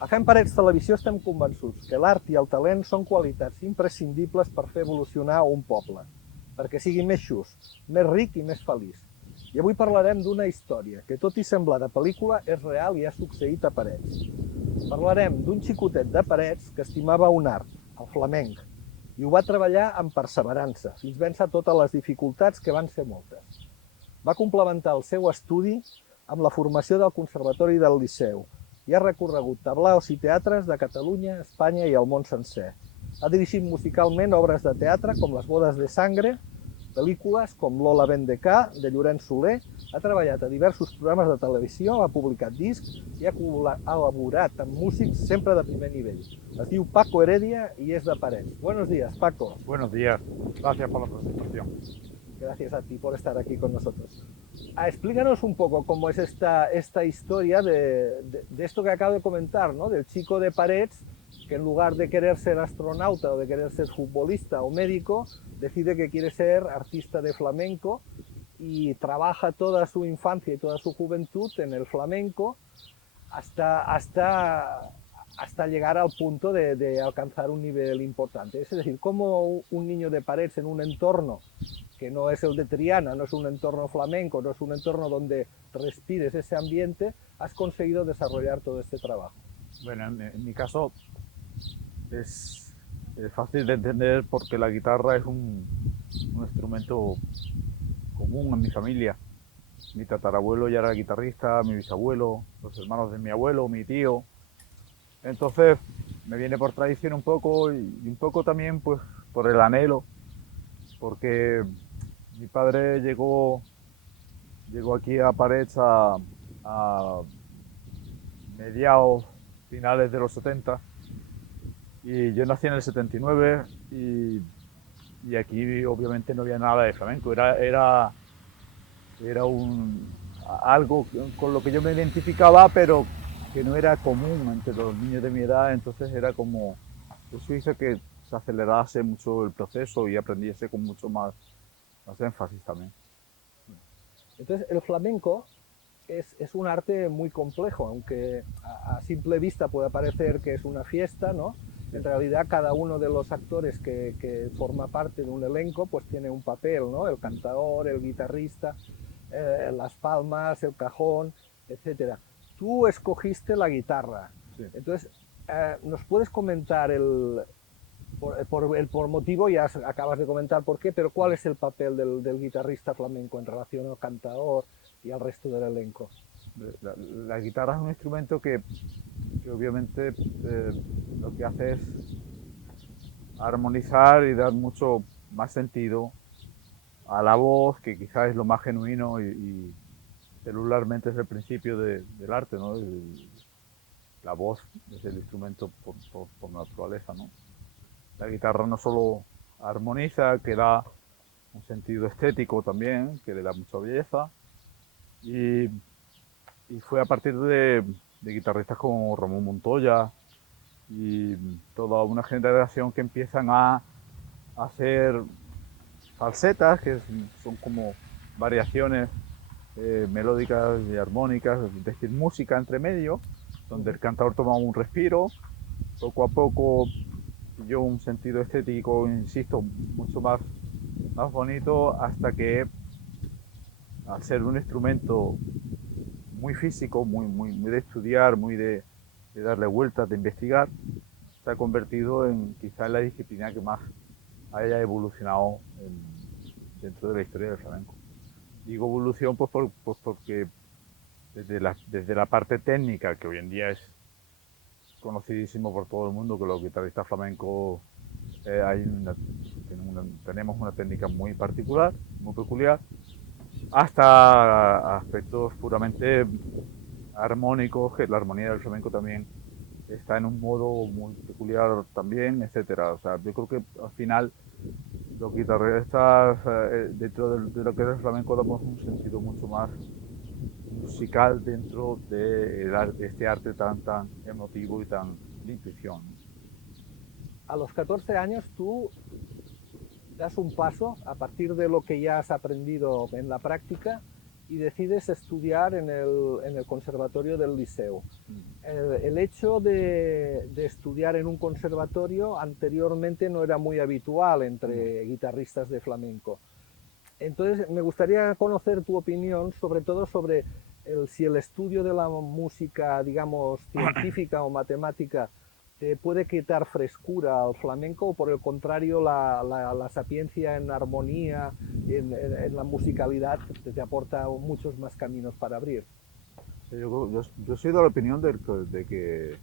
A Fem Parets Televisió estem convençuts que l'art i el talent són qualitats imprescindibles per fer evolucionar un poble, perquè sigui més just, més ric i més feliç. I avui parlarem d'una història que, tot i semblar de pel·lícula, és real i ha succeït a Parets. Parlarem d'un xicotet de Parets que estimava un art, el flamenc, i ho va treballar amb perseverança, fins vèncer totes les dificultats, que van ser moltes. Va complementar el seu estudi amb la formació del Conservatori del Liceu i ha recorregut tablaos i teatres de Catalunya, Espanya i el món sencer. Ha dirigit musicalment obres de teatre com Les bodes de sangre, pel·lícules com Lola Bendecà, de Llorenç Soler, ha treballat a diversos programes de televisió, ha publicat discs i ha col·laborat amb músics sempre de primer nivell. Es diu Paco Heredia y es de Parets. Buenos días, Paco. Buenos días, gracias por la presentación. Gracias a ti por estar aquí con nosotros. Explícanos un poco cómo es esta historia de esto que acabo de comentar, ¿no? Del chico de Parets que en lugar de querer ser astronauta o de querer ser futbolista o médico, decide que quiere ser artista de flamenco y trabaja toda su infancia y toda su juventud en el flamenco hasta llegar al punto de alcanzar un nivel importante. Es decir, cómo un niño de Parets en un entorno que no es el de Triana, no es un entorno flamenco, no es un entorno donde respires ese ambiente, has conseguido desarrollar todo este trabajo. Bueno, en mi caso es fácil de entender porque la guitarra es un instrumento común en mi familia. Mi tatarabuelo ya era guitarrista, mi bisabuelo, los hermanos de mi abuelo, mi tío. Entonces me viene por tradición un poco y un poco también pues por el anhelo, porque mi padre llegó aquí a Parets a mediados, finales de los 70 y yo nací en el 79 y aquí obviamente no había nada de flamenco, era algo con lo que yo me identificaba, pero que no era común entre los niños de mi edad, entonces era como, eso hizo que se acelerase mucho el proceso y aprendiese con mucho más énfasis también. Entonces, el flamenco es un arte muy complejo, aunque a simple vista pueda parecer que es una fiesta, ¿no? En realidad cada uno de los actores que forma parte de un elenco pues tiene un papel, ¿no? El cantador, el guitarrista, las palmas, el cajón, etcétera. Tú escogiste la guitarra, Sí. entonces ¿nos puedes comentar por motivo, ya acabas de comentar por qué, pero cuál es el papel del guitarrista flamenco en relación al cantador y al resto del elenco? La guitarra es un instrumento que obviamente lo que hace es armonizar y dar mucho más sentido a la voz, que quizás es lo más genuino y celularmente es el principio del arte, ¿no? La voz es el instrumento por naturaleza, ¿no? La guitarra no solo armoniza, que da un sentido estético también, que le da mucha belleza, y fue a partir de guitarristas como Ramón Montoya y toda una generación que empiezan a hacer falsetas, que son como variaciones melódicas y armónicas, es decir, música entre medio, donde el cantador toma un respiro, poco a poco dio un sentido estético, insisto, mucho más bonito, hasta que al ser un instrumento muy físico, muy de estudiar, muy de darle vueltas, de investigar, se ha convertido en quizás la disciplina que más haya evolucionado dentro de la historia del flamenco. Digo evolución pues porque desde la parte técnica, que hoy en día es conocidísimo por todo el mundo, que los guitarristas flamencos tenemos una técnica muy particular, muy peculiar, hasta aspectos puramente armónicos, que la armonía del flamenco también está en un modo muy peculiar también, etcétera. O sea, yo creo que al final los guitarristas dentro de lo que es el flamenco damos un sentido mucho más musical dentro de este arte tan emotivo y tan de intuición. A los 14 años tú das un paso a partir de lo que ya has aprendido en la práctica y decides estudiar en el Conservatorio del Liceo. El hecho de estudiar en un conservatorio anteriormente no era muy habitual entre guitarristas de flamenco. Entonces me gustaría conocer tu opinión, sobre todo sobre si el estudio de la música, digamos, científica o matemática te puede quitar frescura al flamenco, o por el contrario la sapiencia en armonía, en la musicalidad, te aporta muchos más caminos para abrir. Yo soy de la opinión de que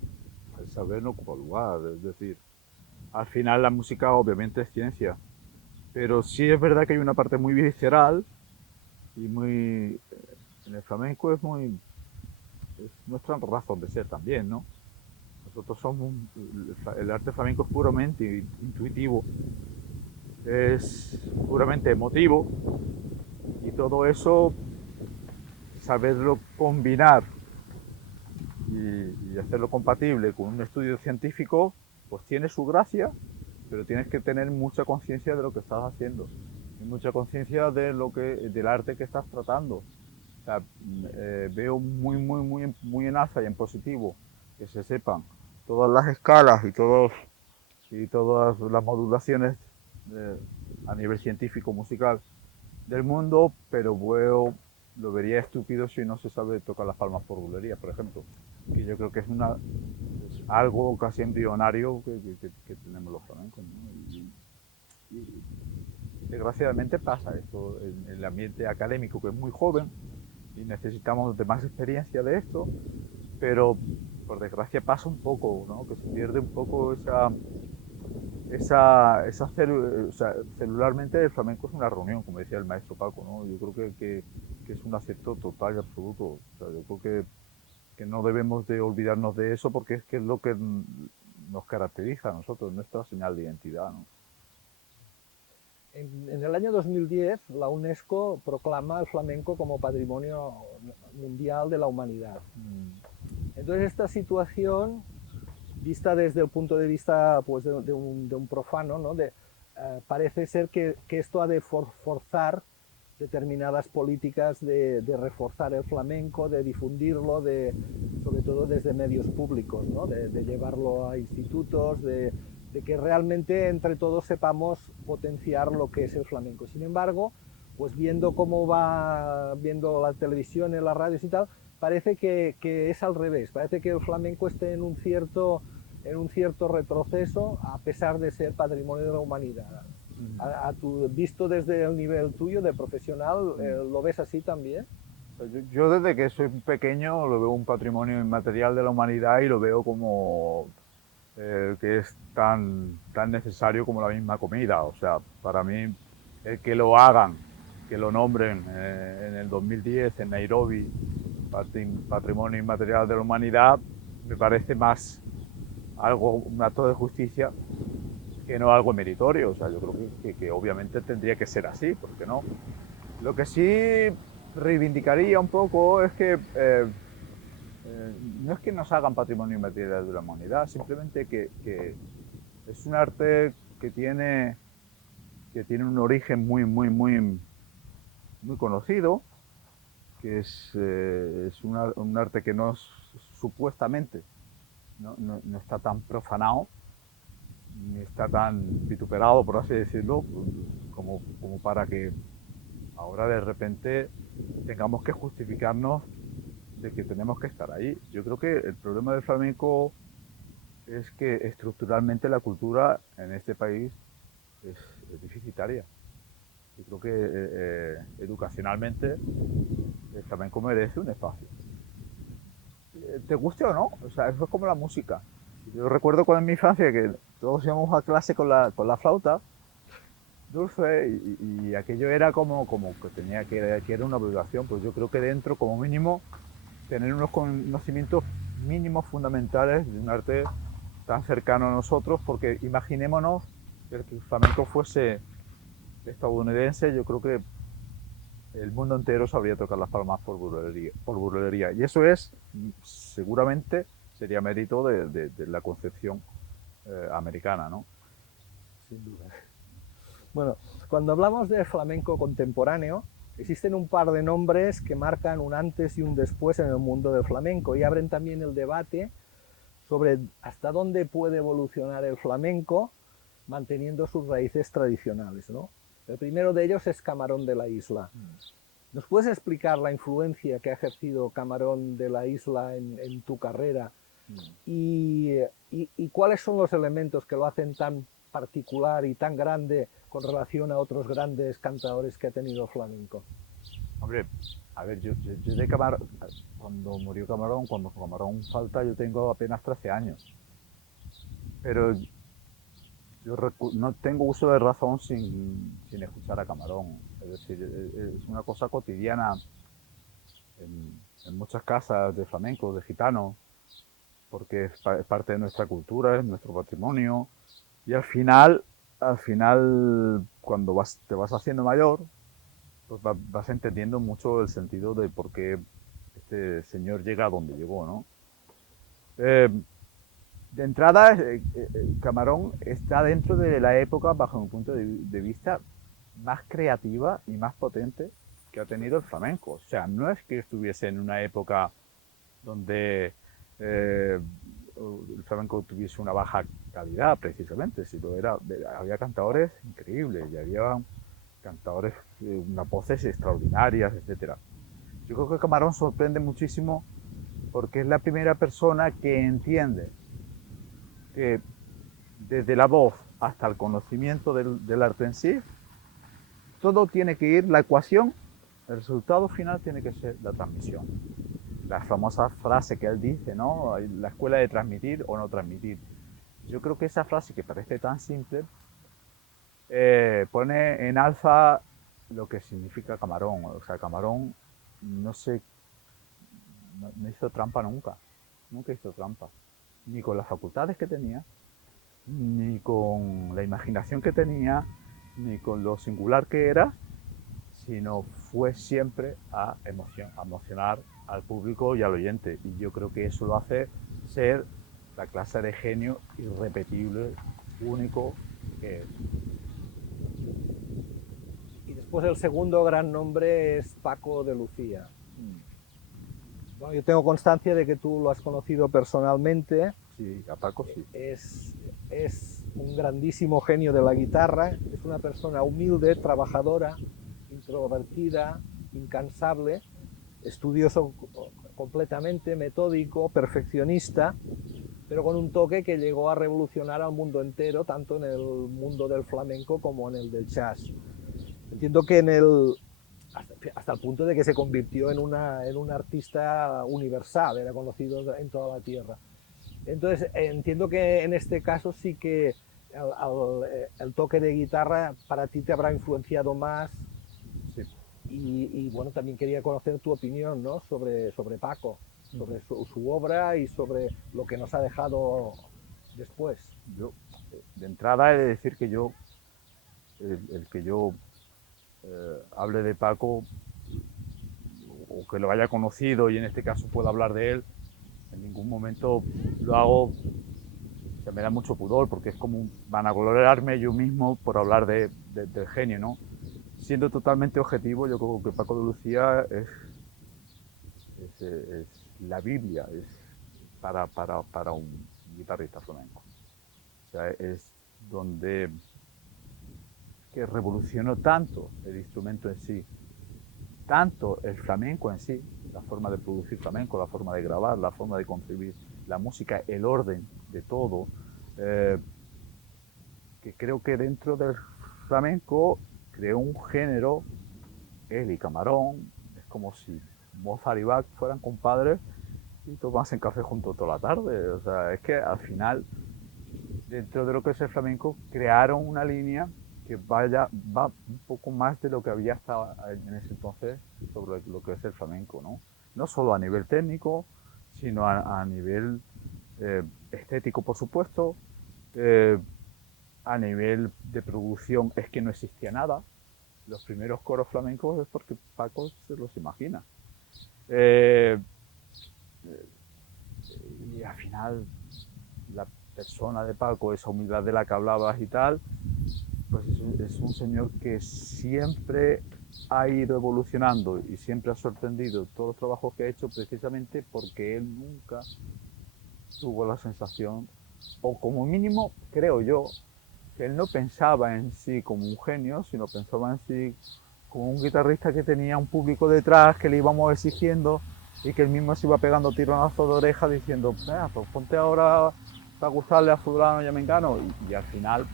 el saber no ocupa lugar, es decir, al final la música obviamente es ciencia, pero sí es verdad que hay una parte muy visceral y muy... En el flamenco es nuestra razón de ser también, ¿no? Nosotros somos, el arte flamenco es puramente intuitivo, es puramente emotivo y todo eso, saberlo combinar y hacerlo compatible con un estudio científico, pues tiene su gracia, pero tienes que tener mucha conciencia de lo que estás haciendo y mucha conciencia del arte que estás tratando. O sea, veo muy en alza y en positivo que se sepan todas las escalas y todas las modulaciones a nivel científico musical del mundo, pero lo vería estúpido si no se sabe tocar las palmas por bulería, por ejemplo, que yo creo que es algo casi embrionario que tenemos los flamencos, ¿no? Y desgraciadamente pasa esto en el ambiente académico, que es muy joven y necesitamos de más experiencia de esto, pero por desgracia pasa un poco, ¿no? Que se pierde un poco o sea, celularmente el flamenco es una reunión, como decía el maestro Paco, ¿no? Yo creo que es un acepto total y absoluto. O sea, yo creo que no debemos de olvidarnos de eso, porque es lo que nos caracteriza a nosotros, nuestra señal de identidad, ¿no? En el año 2010, la UNESCO proclama el flamenco como Patrimonio Mundial de la Humanidad. Entonces, esta situación, vista desde el punto de vista pues, de un profano, ¿no? Parece ser que esto ha de forzar determinadas políticas de reforzar el flamenco, de difundirlo, sobre todo desde medios públicos, ¿no? De llevarlo a institutos, de que realmente entre todos sepamos potenciar lo que es el flamenco. Sin embargo, pues viendo cómo va, viendo la televisión, en las radios y tal, parece que es al revés, parece que el flamenco esté en un cierto retroceso, a pesar de ser patrimonio de la humanidad. Visto desde el nivel tuyo de profesional, ¿lo ves así también? Yo desde que soy pequeño lo veo un patrimonio inmaterial de la humanidad y lo veo como que es tan necesario como la misma comida. O sea, para mí, el que lo hagan, que lo nombren en el 2010 en Nairobi Patrimonio Inmaterial de la Humanidad, me parece más un acto de justicia que no algo meritorio. O sea, yo creo que obviamente tendría que ser así, ¿por qué no? Lo que sí reivindicaría un poco es que no es que nos hagan patrimonio inmaterial de la humanidad, simplemente que es un arte que tiene un origen muy conocido, que es un arte que no es, supuestamente no está tan profanado, ni está tan vituperado, por así decirlo, como para que ahora de repente tengamos que justificarnos de que tenemos que estar ahí. Yo creo que el problema del flamenco es que estructuralmente la cultura en este país es deficitaria. Yo creo que educacionalmente el flamenco merece un espacio. ¿Te guste o no? O sea, eso es como la música. Yo recuerdo cuando en mi infancia que todos íbamos a clase con la flauta dulce y aquello era como que era una obligación. Pues yo creo que dentro, como mínimo, tener unos conocimientos mínimos fundamentales de un arte tan cercano a nosotros, porque imaginémonos que el flamenco fuese estadounidense, yo creo que el mundo entero sabría tocar las palmas por burlería. Y eso seguramente, sería mérito de la concepción americana, ¿no? Sin duda. Bueno, cuando hablamos de flamenco contemporáneo, Existen un par de nombres que marcan un antes y un después en el mundo del flamenco y abren también el debate sobre hasta dónde puede evolucionar el flamenco manteniendo sus raíces tradicionales, ¿no? El primero de ellos es Camarón de la Isla. ¿Nos puedes explicar la influencia que ha ejercido Camarón de la Isla en tu carrera y cuáles son los elementos que lo hacen tan particular y tan grande con relación a otros grandes cantadores que ha tenido el flamenco? Hombre, a ver, yo de Camarón, cuando murió Camarón, cuando Camarón falta, yo tengo apenas 13 años. Pero no tengo uso de razón sin escuchar a Camarón. Es decir, es una cosa cotidiana en muchas casas de flamenco, de gitanos, porque es parte de nuestra cultura, es nuestro patrimonio. Y al final cuando te vas haciendo mayor, pues vas entendiendo mucho el sentido de por qué este señor llega a donde llegó, ¿no? De entrada, Camarón está dentro de la época, bajo mi punto de vista, más creativa y más potente que ha tenido el flamenco. O sea, no es que estuviese en una época donde el flamenco tuviese una baja calidad, precisamente, si lo era, había cantadores increíbles y había cantadores, unas voces extraordinarias, etcétera. Yo creo que Camarón sorprende muchísimo porque es la primera persona que entiende que desde la voz hasta el conocimiento del arte en sí, todo tiene que ir, la ecuación, el resultado final tiene que ser la transmisión. La famosa frase que él dice, ¿no? La escuela de transmitir o no transmitir. Yo creo que esa frase, que parece tan simple, pone en alza lo que significa Camarón. O sea, Camarón no hizo trampa nunca hizo trampa. Ni con las facultades que tenía, ni con la imaginación que tenía, ni con lo singular que era, sino fue siempre a emocionar al público y al oyente. Y yo creo que eso lo hace ser la clase de genio irrepetible, único que es. Y después el segundo gran nombre es Paco de Lucía. Bueno, yo tengo constancia de que tú lo has conocido personalmente. Sí, a Paco sí. Es un grandísimo genio de la guitarra, es una persona humilde, trabajadora, introvertida, incansable, estudioso completamente, metódico, perfeccionista, pero con un toque que llegó a revolucionar al mundo entero, tanto en el mundo del flamenco como en el del jazz. Entiendo que hasta el punto de que se convirtió en un artista universal, era conocido en toda la tierra. Entonces, entiendo que en este caso sí que el toque de guitarra para ti te habrá influenciado más. Sí. Y bueno, también quería conocer tu opinión, ¿no? sobre Paco, sobre su obra y sobre lo que nos ha dejado después. Yo, de entrada, he de decir que el que yo hable de Paco, o que lo haya conocido y en este caso pueda hablar de él, en ningún momento lo hago, o sea, me da mucho pudor porque es como vanagloriarme yo mismo por hablar del genio, ¿no? Siendo totalmente objetivo, yo creo que Paco de Lucía es la Biblia, es para un guitarrista flamenco. O sea, es donde que revolucionó tanto el instrumento en sí, tanto el flamenco en sí, la forma de producir flamenco, la forma de grabar, la forma de concebir la música, el orden de todo, que creo que dentro del flamenco creó un género, él y Camarón, es como si Mozart y Bach fueran compadres y tomasen café juntos toda la tarde. O sea, es que al final, dentro de lo que es el flamenco, crearon una línea que va un poco más de lo que había hasta en ese entonces sobre lo que es el flamenco, ¿no? No solo a nivel técnico, sino a nivel estético, por supuesto, a nivel de producción es que no existía nada. Los primeros coros flamencos es porque Paco se los imagina. Y al final, la persona de Paco, esa humildad de la que hablabas y tal, pues es un señor que siempre ha ido evolucionando y siempre ha sorprendido todos los trabajos que ha hecho precisamente porque él nunca tuvo la sensación, o como mínimo creo yo, que él no pensaba en sí como un genio, sino pensaba en sí como un guitarrista que tenía un público detrás, que le íbamos exigiendo y que él mismo se iba pegando tironazos de oreja diciendo, pues ponte ahora para gustarle a fulano y a mengano, y al final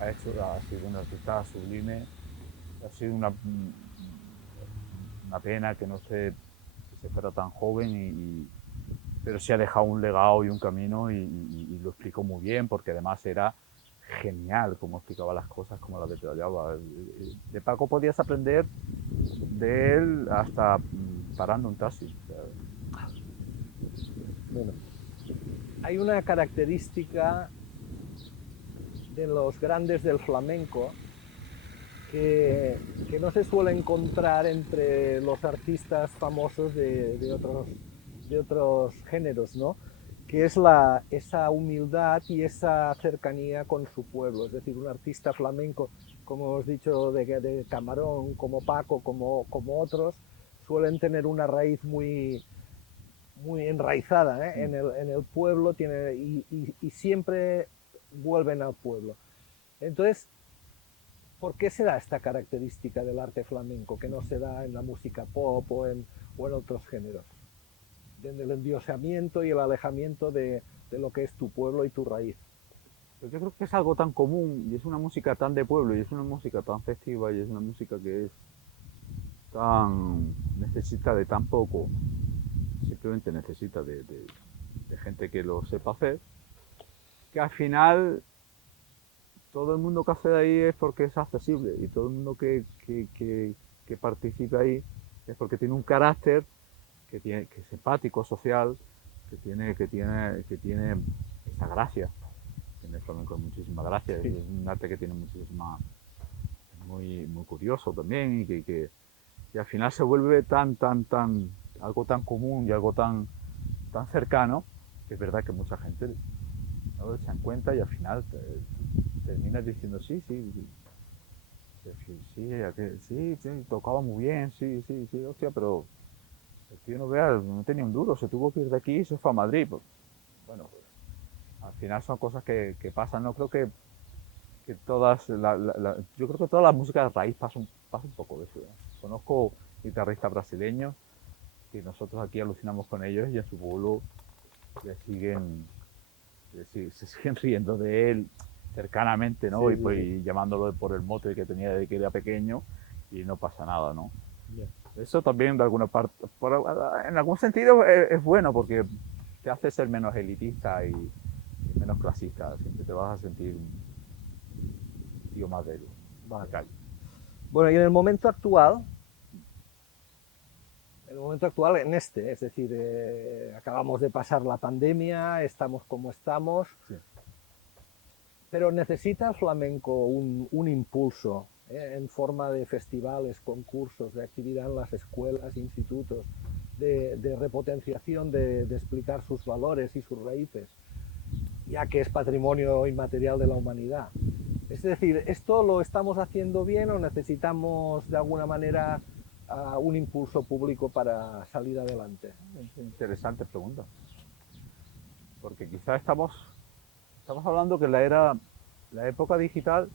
ha sido un artista sublime, ha sido una pena que no esté, que se fuera tan joven, pero sí ha dejado un legado y un camino y lo explicó muy bien, porque además era genial cómo explicaba las cosas, cómo las detallaba. De Paco podías aprender de él hasta parando un taxi. O sea, Bueno, hay una característica de los grandes del flamenco que no se suele encontrar entre los artistas famosos de otros géneros, ¿no? Que es esa humildad y esa cercanía con su pueblo. Es decir, un artista flamenco, como hemos dicho, de Camarón, como Paco, como otros, suelen tener una raíz muy enraizada, ¿eh? En el pueblo y siempre vuelven al pueblo. Entonces, ¿por qué se da esta característica del arte flamenco que no se da en la música pop o en otros géneros? En el endiosamiento y el alejamiento de lo que es tu pueblo y tu raíz. yo creo que es algo tan común y es una música tan de pueblo y es una música tan festiva y es una música que es tan necesita de tan poco, simplemente necesita de gente que lo sepa hacer, que al final todo el mundo que hace de ahí es porque es accesible y todo el mundo que participa ahí es porque tiene un carácter que es empático, social, que tiene esa gracia. En el flamenco hay muchísima gracia, sí. Es un arte que tiene muchísima, muy curioso también y al final se vuelve algo tan común y algo tan cercano, que es verdad que mucha gente no lo echa en cuenta y al final terminas diciendo sí, tocaba muy bien, sí, hostia, pero el tío no tenía un duro, se tuvo que ir de aquí y se fue a Madrid. Pues, bueno, al final son cosas que pasan, no creo que todas, yo creo que toda la música de raíz pasa un poco de eso. Conozco guitarristas brasileños que nosotros aquí alucinamos con ellos y en su pueblo se siguen riendo de él cercanamente, ¿no? Sí, y llamándolo por el mote que tenía desde que era pequeño y no pasa nada, ¿no? Yeah. Eso también de alguna parte, en algún sentido es bueno porque te hace ser menos elitista y menos clasista. Siempre te vas a sentir un tío más de vale. Calle. Bueno, y en el momento actual, es decir, acabamos de pasar la pandemia, estamos como estamos, sí. Pero necesita el flamenco un impulso en forma de festivales, concursos, de actividad en las escuelas, institutos, de repotenciación, de explicar sus valores y sus raíces, ya que es patrimonio inmaterial de la humanidad. Es decir, ¿esto lo estamos haciendo bien o necesitamos de alguna manera un impulso público para salir adelante? Interesante pregunta. Porque quizás estamos hablando que la época digital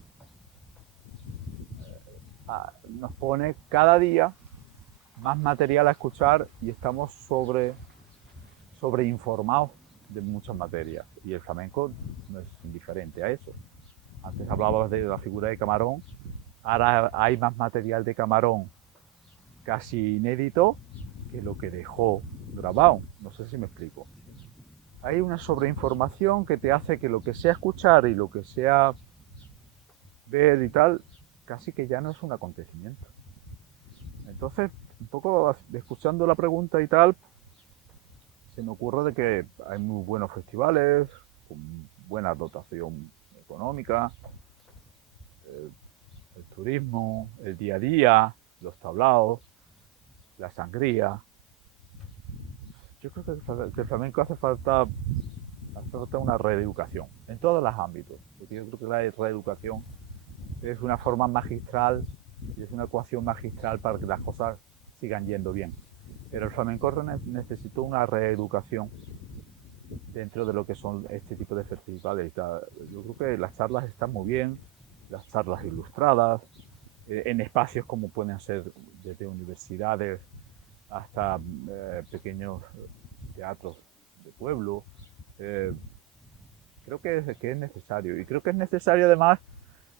nos pone cada día más material a escuchar y estamos sobreinformados de muchas materias. Y el flamenco no es indiferente a eso. Antes hablabas de la figura de Camarón, ahora hay más material de Camarón casi inédito que lo que dejó grabado. No sé si me explico. Hay una sobreinformación que te hace que lo que sea escuchar y lo que sea ver y tal, casi que ya no es un acontecimiento. Entonces, un poco escuchando la pregunta y tal, se me ocurre de que hay muy buenos festivales, con buena dotación económica, el turismo, el día a día, los tablaos, la sangría. Yo creo que el flamenco hace falta una reeducación en todos los ámbitos. Yo creo que la reeducación es una forma magistral y es una ecuación magistral para que las cosas sigan yendo bien. Pero el flamenco necesitó una reeducación dentro de lo que son este tipo de festivales. Yo creo que las charlas están muy bien, las charlas ilustradas, en espacios como pueden ser desde universidades hasta pequeños teatros de pueblo. Eh, creo que es necesario, y creo que es necesario además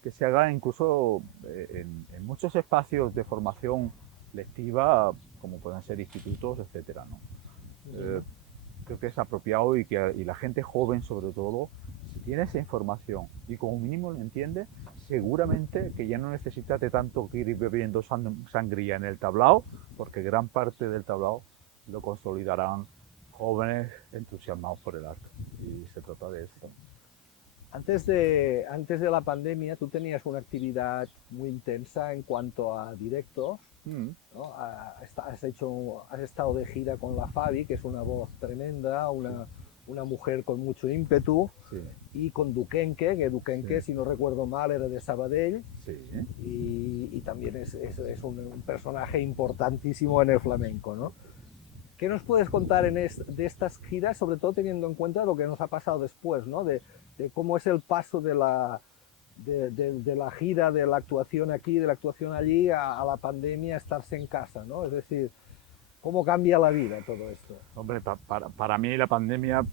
que se haga incluso en muchos espacios de formación lectiva, como pueden ser institutos, etcétera, ¿no? Creo que es apropiado y la gente joven, sobre todo, si tiene esa información y como mínimo lo entiende, seguramente que ya no necesita de tanto que ir bebiendo sangría en el tablao, porque gran parte del tablao lo consolidarán jóvenes entusiasmados por el arte. Y se trata de eso. Antes de la pandemia, tú tenías una actividad muy intensa en cuanto a directos, ¿no? Has estado de gira con la Fabi, que es una voz tremenda, una mujer con mucho ímpetu, Sí, y con Duquenque, que Duquenque, sí, si no recuerdo mal, era de Sabadell, sí. y también es un personaje importantísimo en el flamenco, ¿no? ¿Qué nos puedes contar de estas giras, sobre todo teniendo en cuenta lo que nos ha pasado después, ¿no? De cómo es el paso de la gira, de la actuación aquí, de la actuación allí, a la pandemia, a estarse en casa, ¿no? Es decir, cómo cambia la vida todo esto. Hombre, para mí la pandemia,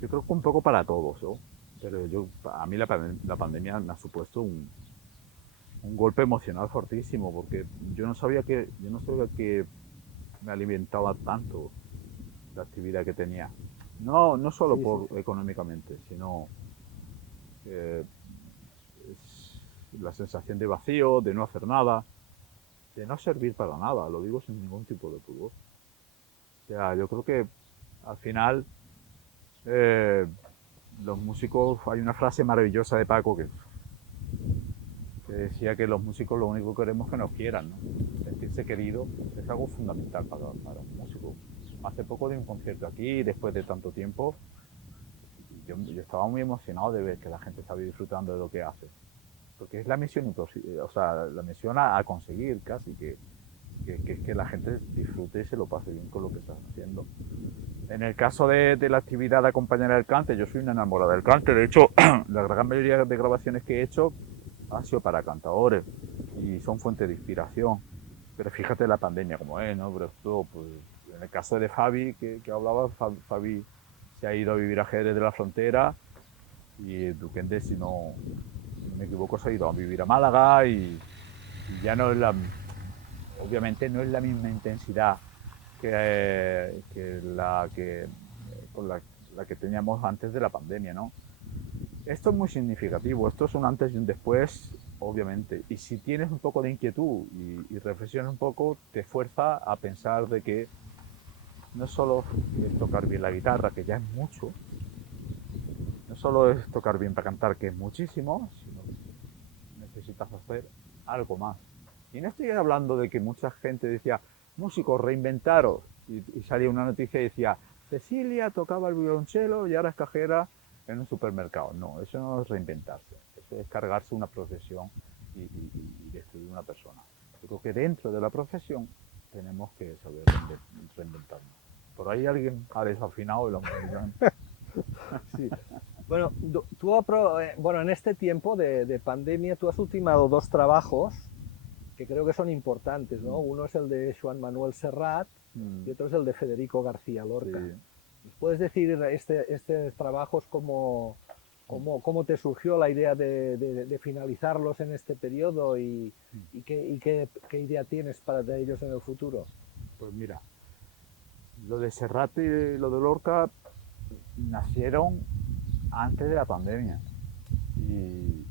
yo creo que un poco para todos, ¿no? Pero a mí la pandemia me ha supuesto un golpe emocional fortísimo, porque yo no sabía que me alimentaba tanto la actividad que tenía. No, no solo Sí, sí, sí. económicamente, sino eh, la sensación de vacío, de no hacer nada, de no servir para nada, lo digo sin ningún tipo de pudor. O sea, yo creo que al final eh, los músicos, hay una frase maravillosa de Paco que decía que los músicos lo único que queremos es que nos quieran, ¿no? Sentirse querido es algo fundamental para un músico. Hace poco de un concierto aquí, después de tanto tiempo, yo estaba muy emocionado de ver que la gente estaba disfrutando de lo que hace. Porque es la misión imposible, o sea, la misión a conseguir casi, que la gente disfrute y se lo pase bien con lo que estás haciendo. En el caso de la actividad de acompañar el cante, yo soy una enamorada del cante. De hecho, la gran mayoría de grabaciones que he hecho han sido para cantadores y son fuente de inspiración. Pero fíjate la pandemia como es, ¿no? Pero esto, pues, en el caso de Fabi, que hablaba, Fabi se ha ido a vivir a Jerez de la Frontera y Duquende, si no me equivoco, se ha ido a vivir a Málaga y ya no es obviamente no es la misma intensidad que con la que teníamos antes de la pandemia, ¿no? Esto es muy significativo, esto es un antes y un después, obviamente. Y si tienes un poco de inquietud y reflexionas un poco, te fuerza a pensar de que no solo es tocar bien la guitarra, que ya es mucho, no solo es tocar bien para cantar, que es muchísimo, sino que necesitas hacer algo más. Y no estoy hablando de que mucha gente decía, músicos, reinventaros. Y salía una noticia y decía, Cecilia tocaba el violonchelo y ahora es cajera en un supermercado. No, eso no es reinventarse. Eso es cargarse una profesión y destruir una persona. Yo creo que dentro de la profesión tenemos que saber reinventarnos. Por ahí alguien ha desafinado y lo hemos. Sí. Bueno, bueno, en este tiempo de pandemia tú has ultimado dos trabajos que creo que son importantes, ¿no? Uno es el de Joan Manuel Serrat y otro es el de Federico García Lorca. Sí. ¿Nos puedes decir este trabajos cómo te surgió la idea de finalizarlos en este periodo y qué idea tienes para de ellos en el futuro? Pues mira, lo de Serrat y lo de Lorca nacieron antes de la pandemia. Y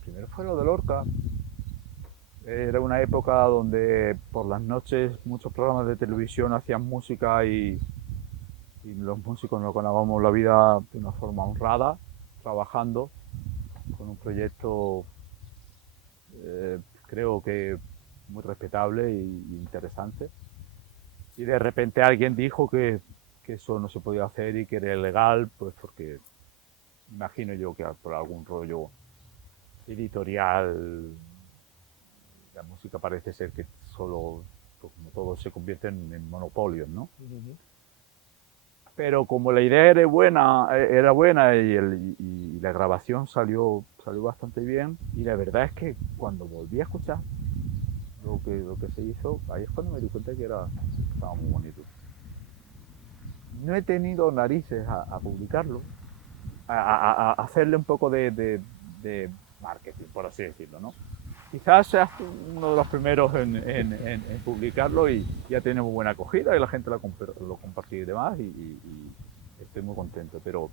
primero fue lo de Lorca. Era una época donde por las noches muchos programas de televisión hacían música y los músicos nos ganábamos la vida de una forma honrada, trabajando con un proyecto creo que muy respetable e interesante. Y de repente alguien dijo que eso no se podía hacer y que era ilegal, pues porque imagino yo que por algún rollo editorial la música parece ser que solo, pues, como todo, se convierte en monopolios, ¿no? Pero como la idea era buena y la grabación salió bastante bien, y la verdad es que cuando volví a escuchar lo que se hizo, ahí es cuando me di cuenta que estaba muy bonito. No he tenido narices a publicarlo, a hacerle un poco de marketing, por así decirlo, ¿no? Quizás seas uno de los primeros en publicarlo y ya tiene muy buena acogida y la gente lo compartió y demás y estoy muy contento, pero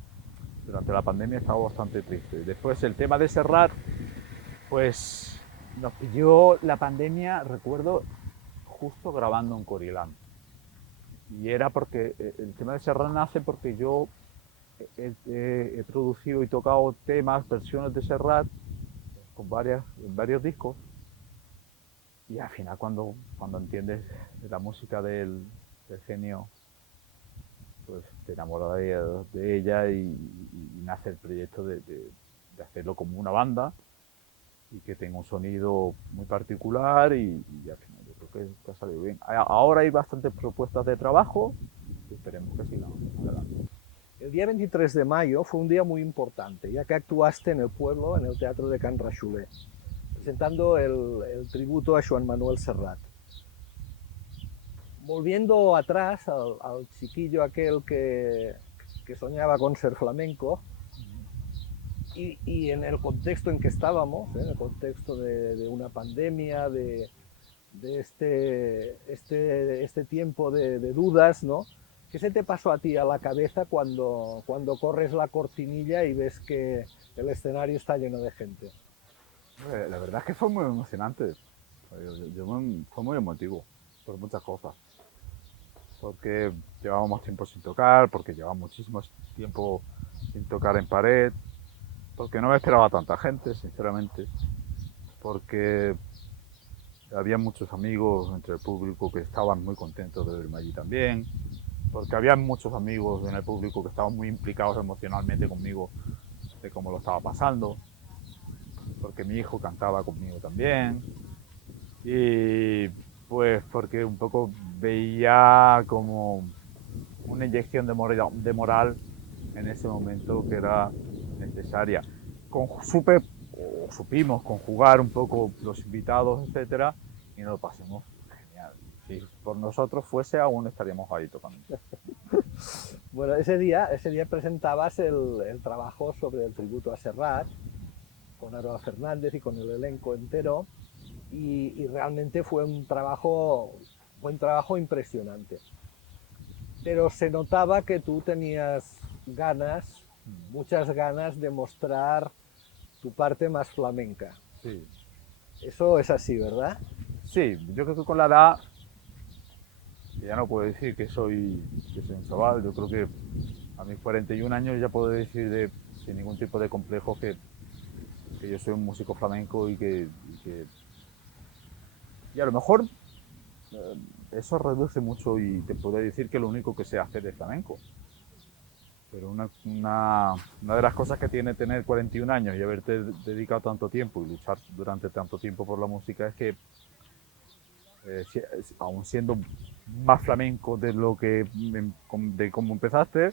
durante la pandemia he estado bastante triste. Después el tema de Serrat, pues nos pilló la pandemia, recuerdo, justo grabando en Coriolán. Y era porque el tema de Serrat nace porque yo he producido y tocado temas, versiones de Serrat con varios discos. Y al final cuando entiendes la música del genio, pues te enamoras de ella y nace el proyecto de hacerlo como una banda y que tenga un sonido muy particular y al final yo creo que ha salido bien. Ahora hay bastantes propuestas de trabajo y esperemos que sigan adelante. El día 23 de mayo fue un día muy importante, ya que actuaste en el pueblo, en el Teatro de Can Raxuler, presentando el tributo a Joan Manuel Serrat. Volviendo atrás al chiquillo aquel que soñaba con ser flamenco, y en el contexto en que estábamos, en el contexto de una pandemia, de este tiempo de dudas, ¿no? ¿Qué se te pasó a ti a la cabeza cuando corres la cortinilla y ves que el escenario está lleno de gente? La verdad es que fue muy emocionante. Fue muy emotivo por muchas cosas. Porque llevábamos tiempo sin tocar, porque llevábamos muchísimo tiempo sin tocar en pared, porque no me esperaba tanta gente, sinceramente, porque había muchos amigos entre el público que estaban muy contentos de verme allí también, porque había muchos amigos en el público que estaban muy implicados emocionalmente conmigo de cómo lo estaba pasando, porque mi hijo cantaba conmigo también, y pues porque un poco veía como una inyección de moral en ese momento que era necesaria. Supimos conjugar un poco los invitados, etcétera, y nos lo pasamos genial. Si por nosotros fuese, aún estaríamos ahí tocando. Bueno, ese día presentabas el trabajo sobre el tributo a Serrat, con Aroa Fernández y con el elenco entero, y realmente fue un trabajo impresionante. Pero se notaba que tú tenías ganas, muchas ganas de mostrar tu parte más flamenca. Sí. Eso es así, ¿verdad? Sí, yo creo que con la edad ya no puedo decir que soy un chaval. Yo creo que a mis 41 años ya puedo decir sin ningún tipo de complejo que yo soy un músico flamenco y a lo mejor eso reduce mucho y te puedo decir que lo único que sé hacer es flamenco. Pero una de las cosas que tiene tener 41 años y haberte dedicado tanto tiempo y luchar durante tanto tiempo por la música es que aún siendo más flamenco de cómo empezaste,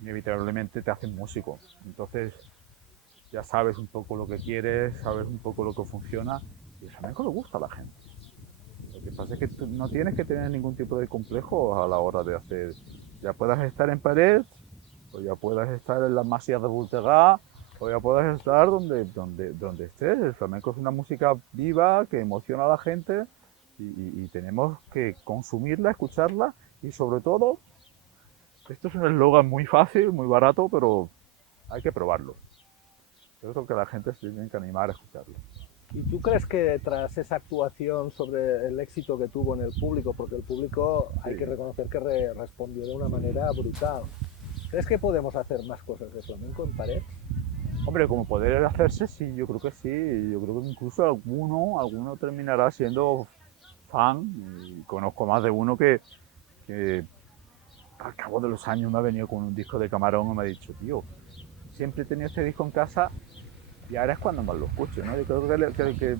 inevitablemente te haces músico. Entonces ya sabes un poco lo que quieres, sabes un poco lo que funciona y el flamenco le gusta a la gente. Lo que pasa es que no tienes que tener ningún tipo de complejo a la hora de hacer. Ya puedas estar en pared, o ya puedas estar en la Masía de Volterra, o ya puedas estar donde estés. El flamenco es una música viva que emociona a la gente y tenemos que consumirla, escucharla y sobre todo, esto es un eslogan muy fácil, muy barato, pero hay que probarlo. Yo creo que la gente se tiene que animar a escucharlo. ¿Y tú crees que tras esa actuación sobre el éxito que tuvo en el público, porque el público hay que reconocer que respondió de una manera brutal, ¿crees que podemos hacer más cosas de flamenco en pared? Hombre, como poder hacerse, sí, yo creo que sí. Yo creo que incluso alguno terminará siendo fan. Y conozco más de uno que al cabo de los años me ha venido con un disco de Camarón y me ha dicho, tío, siempre he tenido este disco en casa y ahora es cuando más lo escucho, ¿no? Yo creo que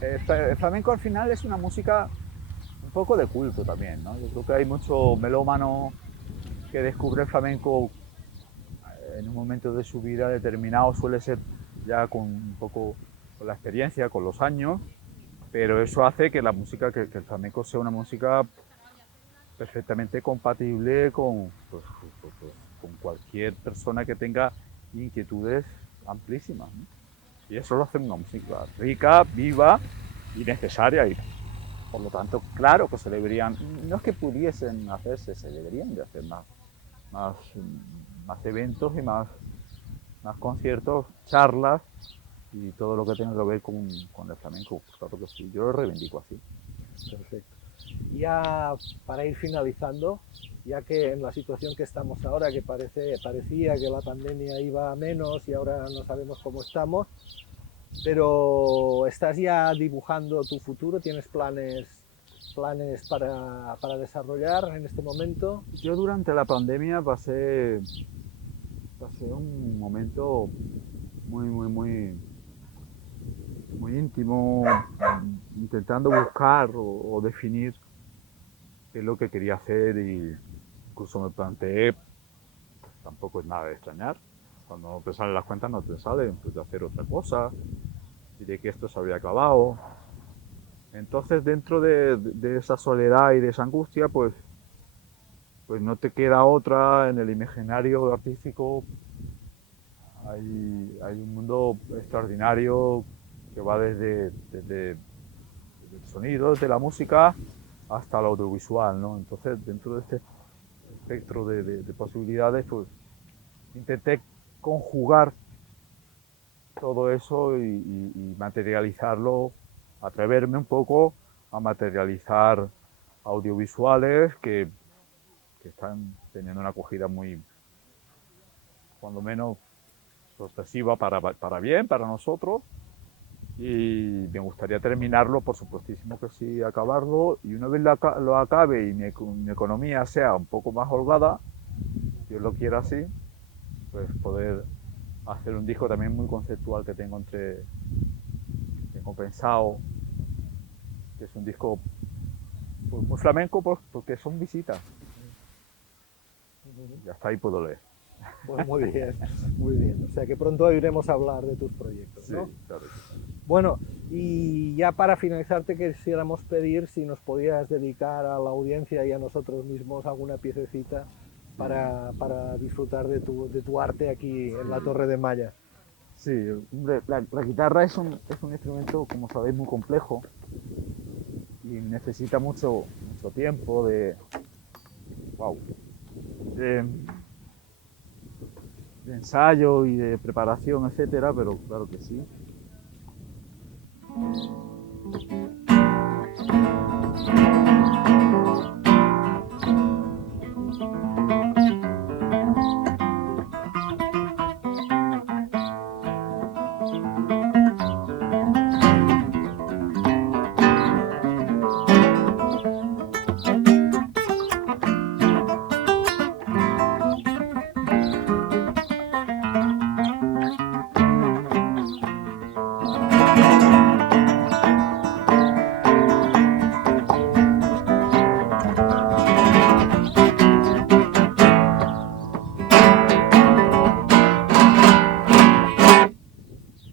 El flamenco al final es una música un poco de culto también, ¿no? Yo creo que hay mucho melómano que descubre el flamenco en un momento de su vida determinado, suele ser ya con un poco con la experiencia, con los años, pero eso hace que la música, que el flamenco sea una música perfectamente compatible con cualquier persona que tenga inquietudes amplísimas, ¿no? Y eso lo hace una música rica, viva y necesaria. Y por lo tanto, claro que se deberían, no es que pudiesen hacerse, se deberían de hacer más, más eventos y más conciertos, charlas y todo lo que tenga que ver con el flamenco. Pues claro que sí, yo lo reivindico así. Perfecto. Ya para ir finalizando, ya que en la situación que estamos ahora, que parecía que la pandemia iba a menos y ahora no sabemos cómo estamos, pero ¿estás ya dibujando tu futuro? ¿Tienes planes para desarrollar en este momento? Yo durante la pandemia pasé un momento muy íntimo, intentando buscar o definir qué es lo que quería hacer, y incluso me planteé, tampoco es nada de extrañar, cuando no te salen las cuentas no te salen, pues de hacer otra cosa y de que esto se habría acabado. Entonces dentro de esa soledad y de esa angustia, pues no te queda otra. En el imaginario artístico hay un mundo extraordinario que va desde el sonido, desde la música hasta lo audiovisual, ¿no? Entonces, dentro de este espectro de posibilidades, pues intenté conjugar todo eso y materializarlo, atreverme un poco a materializar audiovisuales que están teniendo una acogida muy, cuando menos, sorpresiva para bien, para nosotros. Y me gustaría terminarlo, por supuestísimo que sí, acabarlo, y una vez lo acabe y mi economía sea un poco más holgada, Dios lo quiera así, pues poder hacer un disco también muy conceptual que tengo pensado, que es un disco pues muy flamenco, pues, porque son visitas. Y hasta ahí puedo leer. Pues muy bien, muy bien. O sea que pronto oiremos hablar de tus proyectos, ¿no? Sí, claro. Bueno, y ya para finalizar te quisiéramos pedir si nos podías dedicar a la audiencia y a nosotros mismos alguna piececita para disfrutar de tu arte aquí en la Torre de Malla. Sí, la guitarra es un instrumento, como sabéis, muy complejo y necesita mucho tiempo de ensayo y de preparación, etcétera, pero claro que sí.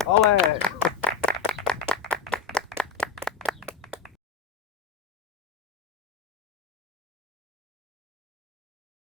¡Ole!